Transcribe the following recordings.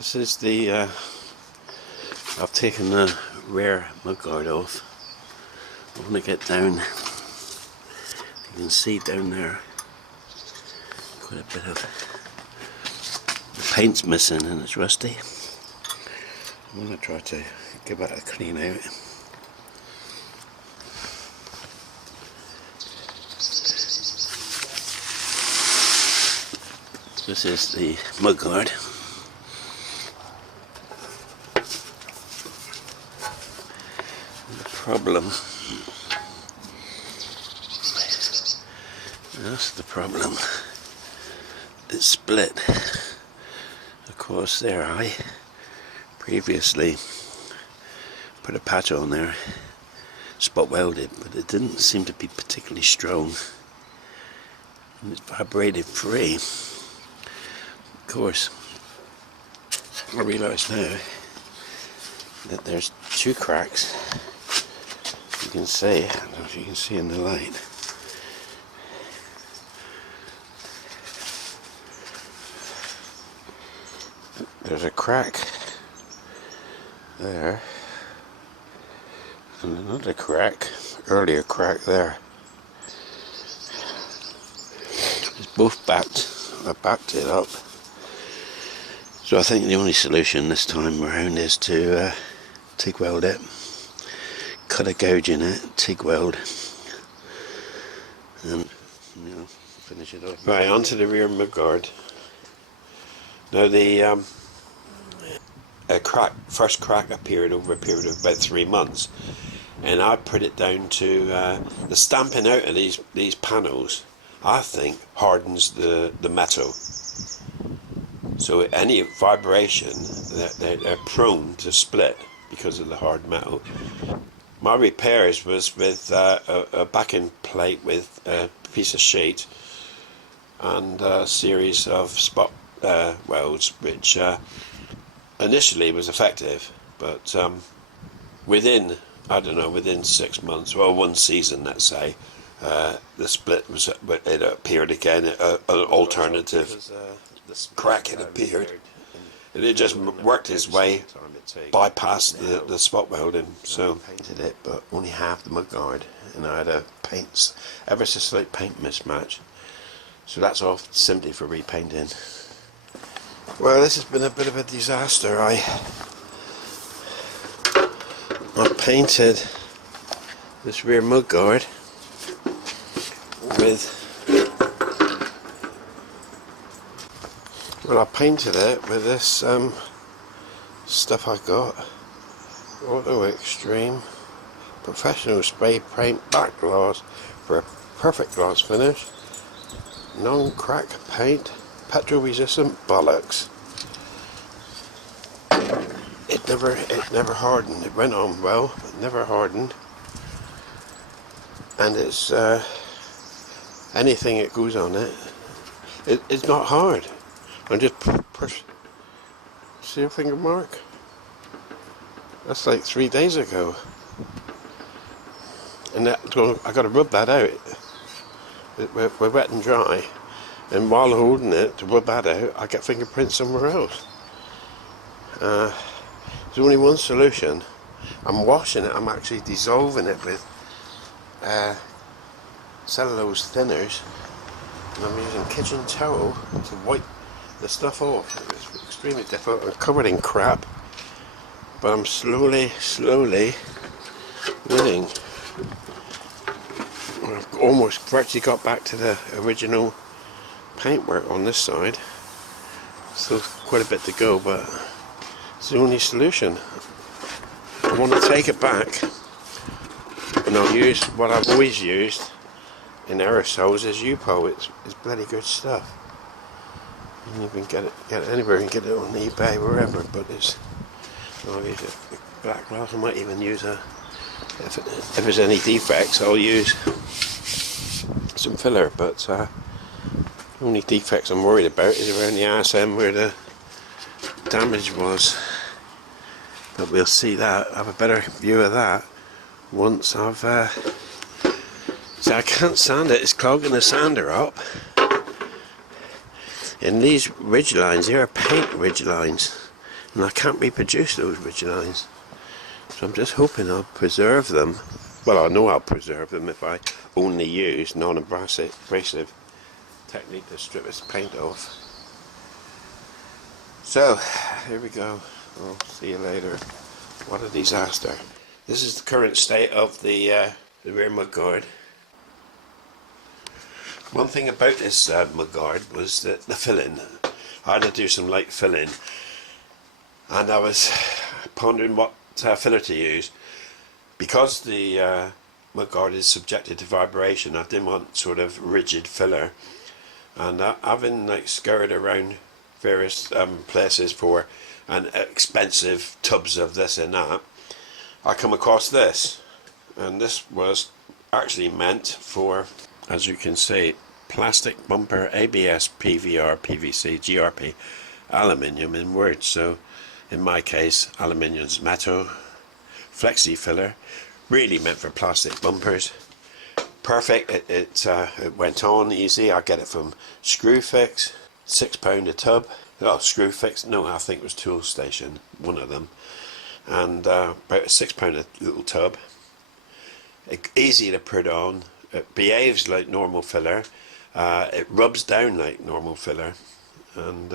This is the, I've taken the rear mudguard off. I want to get down. You can see down there quite a bit of the paint's missing and it's rusty. I'm going to try to give it a clean out. This is the mudguard. That's the problem. It's split. Of course, there I previously put a patch on there, spot welded, but it didn't seem to be particularly strong. And it's vibrated free. Of course, I realise now that there's two cracks. You can see, I don't know if you can see in the light. There's a crack there, and another crack, earlier crack there. It's both backed. I backed it up. So I think the only solution this time around is to TIG weld it. Cut a gouge in it, TIG weld, and finish it off. Right, onto the rear mudguard. Now the first crack appeared over a period of about 3 months, and I put it down to the stamping out of these panels. I think hardens the metal, so any vibration they're prone to split because of the hard metal. My repairs was with a backing plate with a piece of sheet and a series of spot welds, which initially was effective, but within 6 months, well, 1 season, let's say, the split it appeared again. An alternative crack had appeared, and it just worked its way, bypassed the spot welding. So I painted it, but only half the mudguard, and I had a ever so slight paint mismatch. So that's all simply for repainting. Well, this has been a bit of a disaster. I painted this rear mudguard with, well, I painted it with this stuff I got, Auto Extreme Professional Spray Paint Back Gloss for a perfect gloss finish, non-crack paint, petrol resistant bollocks. It never hardened. It went on well, but never hardened. And it's anything that goes on it's not hard. I'm just push. See your finger mark? That's like 3 days ago. And I got to rub that out. We're wet and dry. And while holding it to rub that out, I get fingerprints somewhere else. There's only one solution. I'm washing it. I'm actually dissolving it with cellulose thinners, and I'm using kitchen towel to wipe the stuff off. It's extremely difficult. I'm covered in crap, but I'm slowly winning. I've almost virtually got back to the original paintwork on this side. Still quite a bit to go, but it's the only solution. I want to take it back, and I'll use what I've always used in aerosols is UPO. It's bloody good stuff. You can get it anywhere. You can get it on eBay, wherever. But I'll use a black glass. I might even use if there's any defects, I'll use some filler. But the only defects I'm worried about is around the arse end where the damage was. But we'll see that. Have a better view of that once I've. So I can't sand it. It's clogging the sander up. And these ridge lines, they are paint ridge lines. and I can't reproduce those ridge lines. So I'm just hoping I'll preserve them. Well, I know I'll preserve them if I only use non-abrasive technique to strip this paint off. So, here we go. I'll see you later. What a disaster. This is the current state of the rear mudguard. One thing about this mudguard was that the filling. I had to do some light filling, and I was pondering what filler to use. Because the mudguard is subjected to vibration, I didn't want sort of rigid filler, and having like scoured around various places for expensive tubs of this and that, I come across this, and this was actually meant for, as you can see, plastic bumper, ABS, PVR, PVC, GRP, aluminium in words. So in my case, aluminium's metal, flexi filler, really meant for plastic bumpers. Perfect. It went on easy. I get it from Screwfix, £6 a tub. Oh, Screwfix, no, I think it was Tool Station, one of them, and about £6 a little tub. Easy to put on. It behaves like normal filler. It rubs down like normal filler, and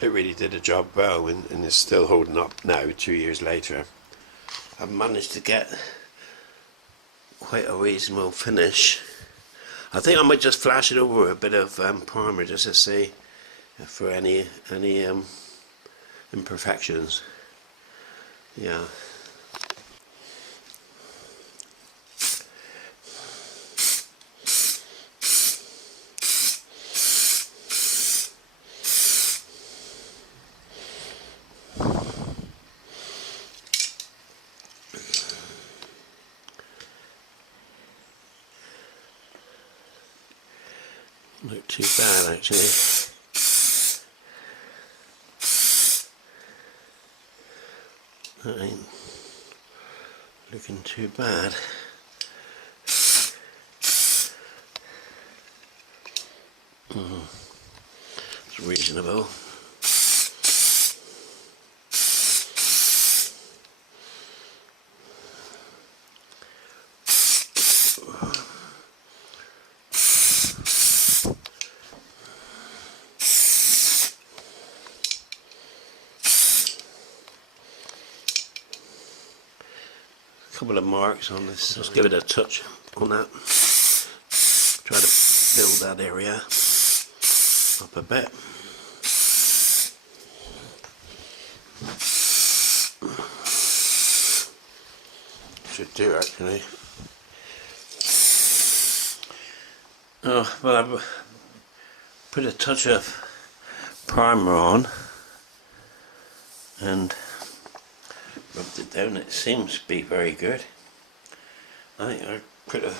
it really did a job well, and is still holding up now 2 years later. I've managed to get quite a reasonable finish. I think I might just flash it over with a bit of primer just to see for any imperfections. Yeah. Not too bad actually. That ain't looking too bad. It's reasonable. Couple of marks on this. Just give it a touch on that. Try to build that area up a bit. Should do actually. Oh, well, I've put a touch of primer on and rubbed it down. It seems to be very good. I think I put a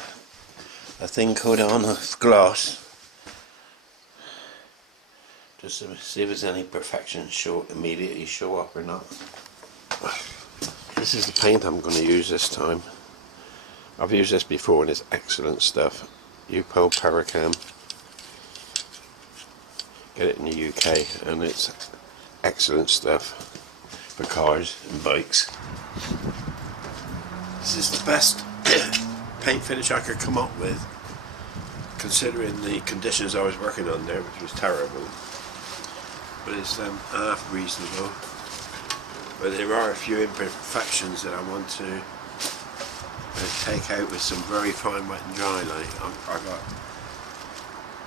thin coat on of gloss just to see if there's any imperfections immediately show up or not. This is the paint I'm going to use this time. I've used this before and it's excellent stuff. Upol Paracam. Get it in the UK and it's excellent stuff for cars and bikes. This is the best paint finish I could come up with, considering the conditions I was working under, which was terrible. But it's half reasonable. But there are a few imperfections that I want to take out with some very fine wet and dry. Like I got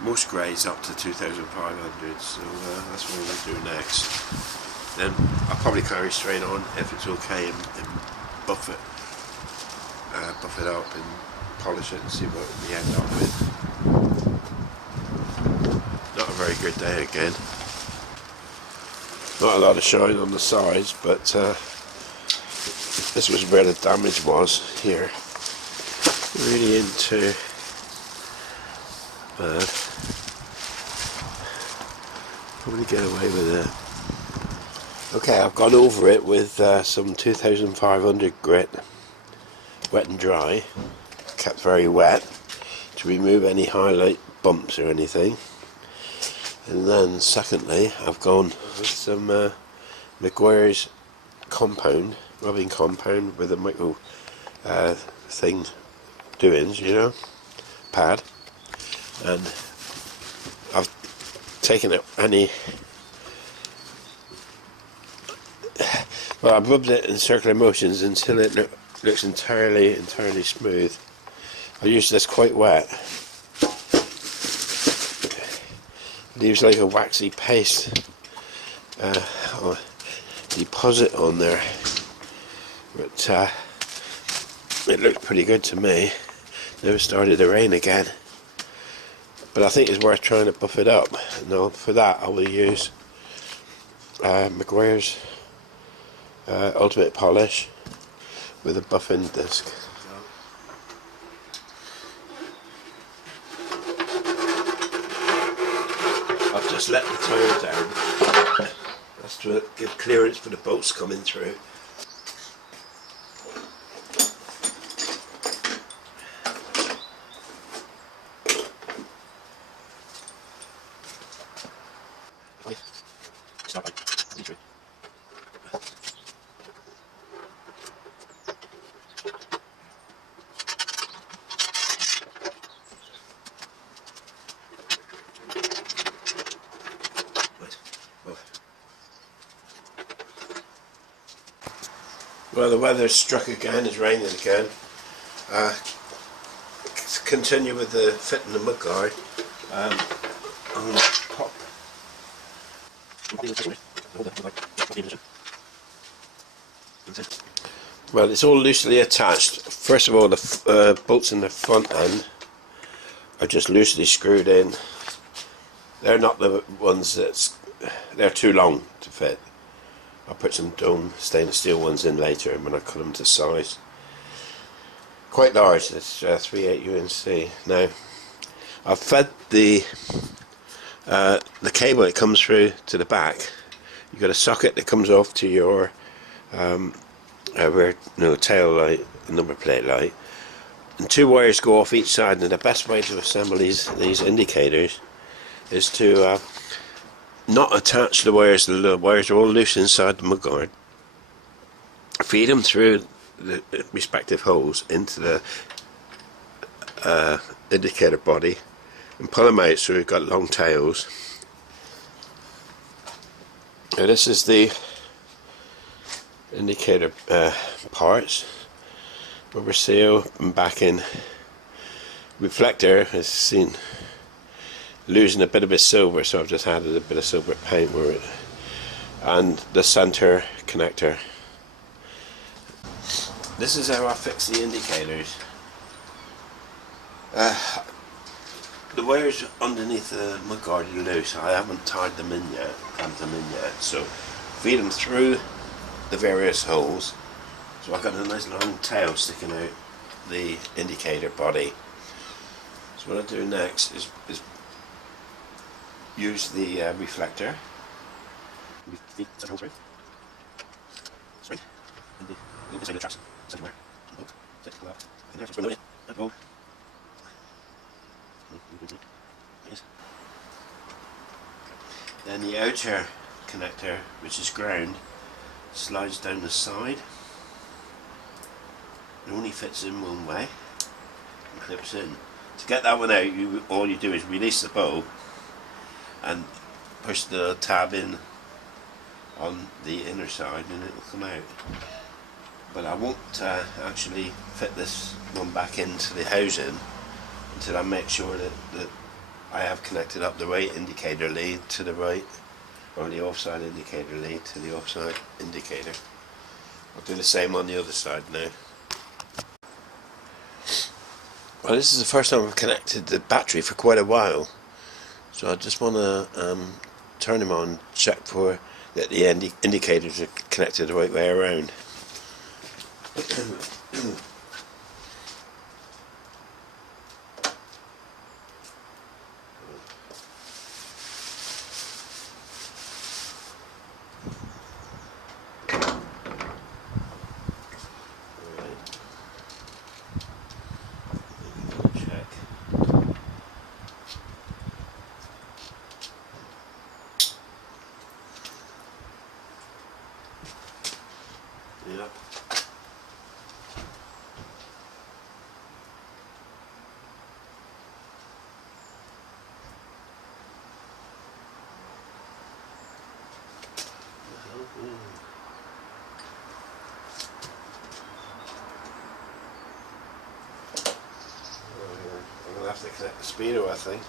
most grades up to 2,500, so that's what we'll do next. Then I'll probably carry straight on if it's okay and buff it up and polish it and see what we end up with. Not a very good day again. Not a lot of shine on the sides, but this was where the damage was here. Really into bad. Probably get away with it. Okay, I've gone over it with some 2,500 grit, wet and dry, kept very wet to remove any highlight bumps or anything. And then secondly, I've gone with some McGuire's compound, rubbing compound with a micro thing doings, you know, pad. And I've taken it well, I've rubbed it in circular motions until it looks entirely smooth. I use this quite wet. Leaves like a waxy paste or deposit on there, but it looked pretty good to me. Now it started to rain again, but I think it's worth trying to buff it up. Now for that I will use McGuire's Ultimate Polish with a buffing disc. I've just let the tire down. That's to give clearance for the bolts coming through. Well, the weather's struck again, it's raining again. To continue with the fitting the mudguard, I'm going to pop. Well, it's all loosely attached. First of all, the bolts in the front end are just loosely screwed in. They're not the ones they're too long to fit. I'll put some dome stainless steel ones in later when I cut them to size. Quite large, it's 3/8 UNC. Now, I've fed the cable that comes through to the back. You've got a socket that comes off to your rear tail light, number plate light, and two wires go off each side. And the best way to assemble these indicators is to not attach the wires. The wires are all loose inside the mudguard. Feed them through the respective holes into the indicator body and pull them out so we've got long tails. Now this is the indicator parts, rubber seal and backing. Reflector is seen losing a bit of its silver, so I've just added a bit of silver paint with it, and the center connector. This is how I fix the indicators. The wires underneath the mudguard are loose. I haven't tied them in yet, so feed them through the various holes. So I've got a nice long tail sticking out the indicator body. So what I do next is use the reflector. Then the outer connector, which is ground, slides down the side. It only fits in one way and clips in. To get that one out, all you do is release the bow and push the tab in on the inner side and it will come out. But I won't actually fit this one back into the housing until I make sure that I have connected up the right indicator lead to the right, or the offside indicator lead to the offside indicator. I'll do the same on the other side now. Well, this is the first time I've connected the battery for quite a while, so I just want to turn them on, check for that the indicators are connected the right way around. I'm going to have to connect the speedo, I think.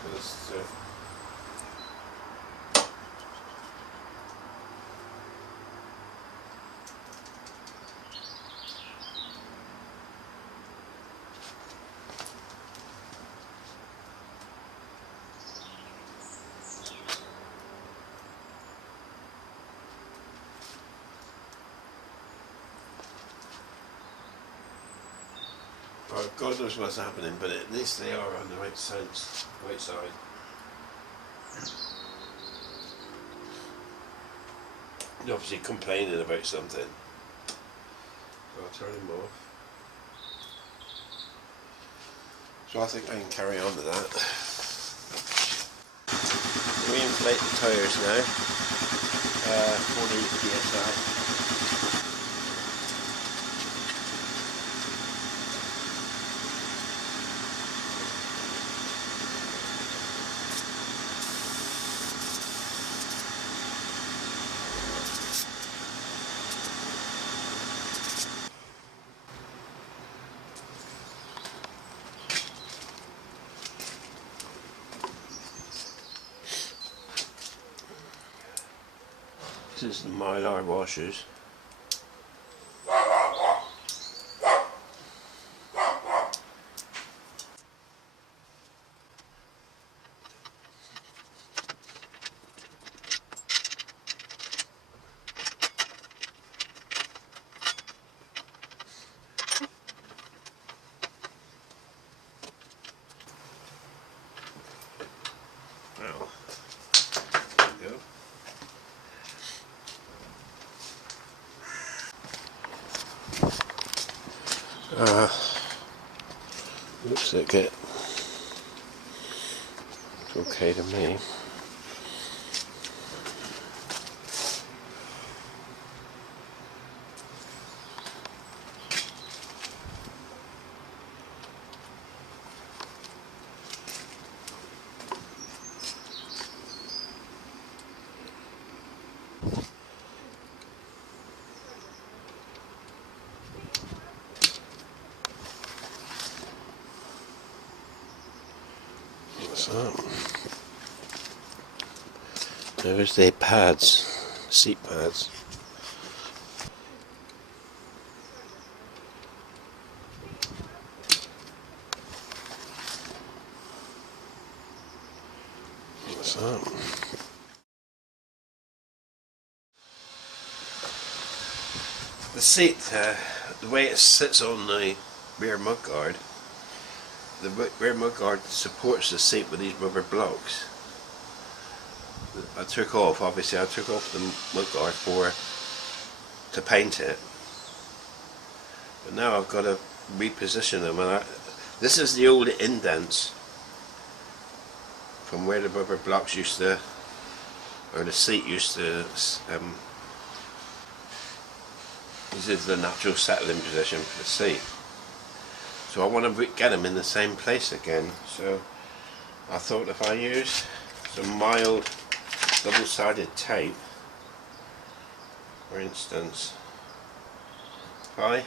Well, God knows what's happening, but at least they are on the right side. They're obviously complaining about something. So I'll turn them off. So I think I can carry on with that. Reinflate the tyres now. 40 psi. This is the Mylar washers. Well, there we go. Looks like it's okay to me. So, there's the pads, seat pads. So, the seat, the way it sits on the rear mudguard, the rear mudguard supports the seat with these rubber blocks. I took off the mudguard to paint it, but now I've got to reposition them. And this is the old indents from where the rubber blocks used to, or the seat used to. This is the natural settling position for the seat. So I want to get them in the same place again. So I thought if I use some mild double-sided tape, for instance, oh,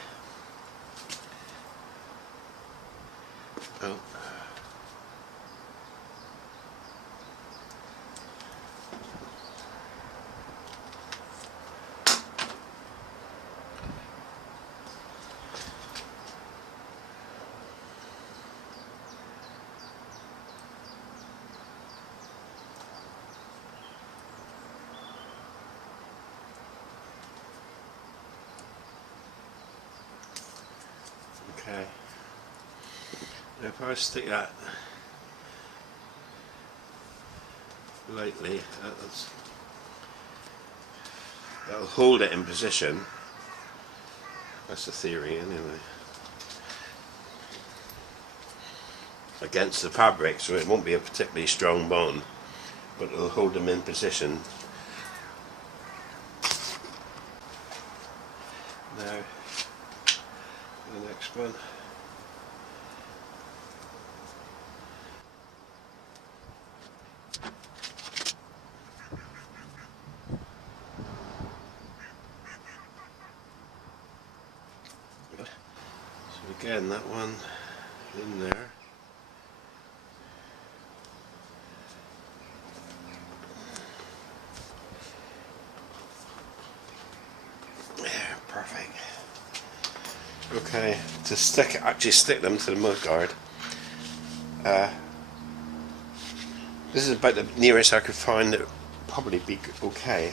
okay. Now if I stick that lightly, that'll hold it in position. That's the theory anyway. Against the fabric, so it won't be a particularly strong bond, but it'll hold them in position. Now, the next one. again, that one in there. Yeah, perfect. Okay, to actually stick them to the mudguard. This is about the nearest I could find that would probably be okay.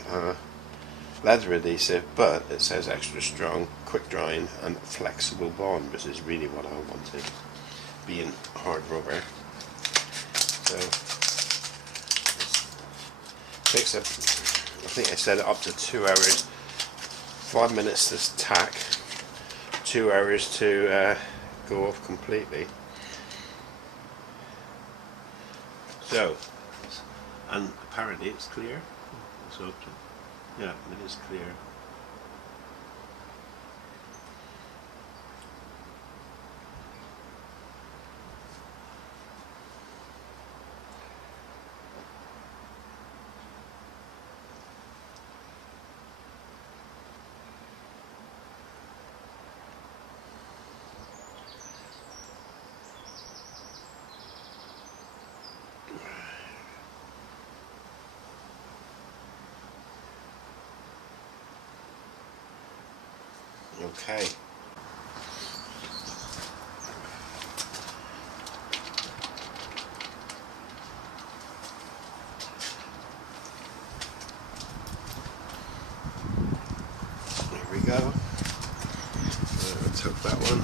Leather adhesive, but it says extra strong, quick drying and flexible bond, which is really what I wanted, being hard rubber. So it takes I think I said up to 2 hours, 5 minutes to tack, 2 hours to go off completely. So, and apparently it's clear. So, yeah, it is clear. Okay. There we go. I took that one.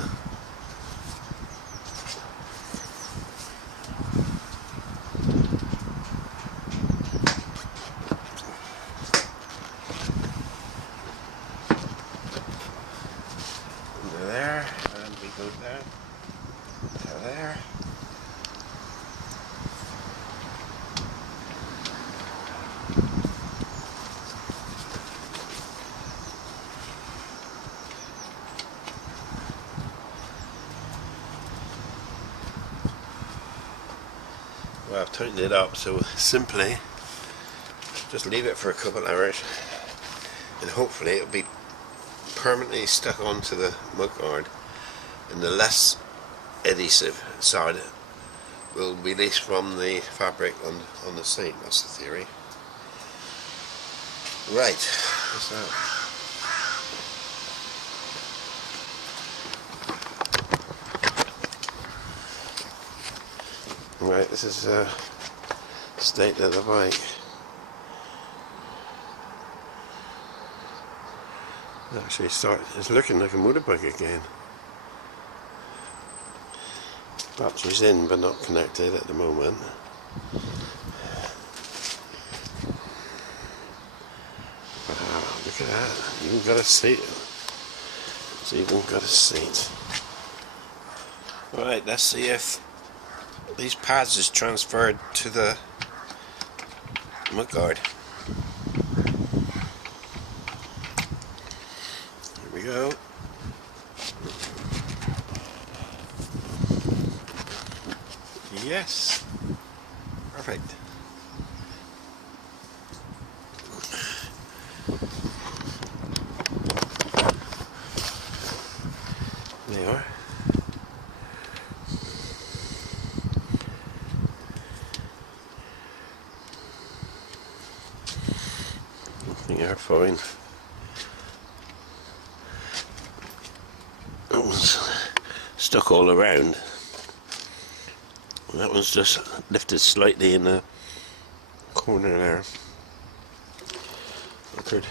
There, and we go there, to there. Well, I've tightened it up, so simply just leave it for a couple hours and hopefully it'll be permanently stuck onto the mudguard, and the less adhesive side will release from the fabric on the seat. That's the theory. Right, what's that? Right, this is the state of the bike. Actually it's looking like a motorbike again. Battery's in but not connected at the moment. Wow, look at that. Even got a seat. It's even got a seat. Right, let's see if these pads is transferred to the mudguard. Here we go. Yes. Perfect. There you are. I think you're fine. That one's stuck all around. That one's just lifted slightly in the corner there. Awkward.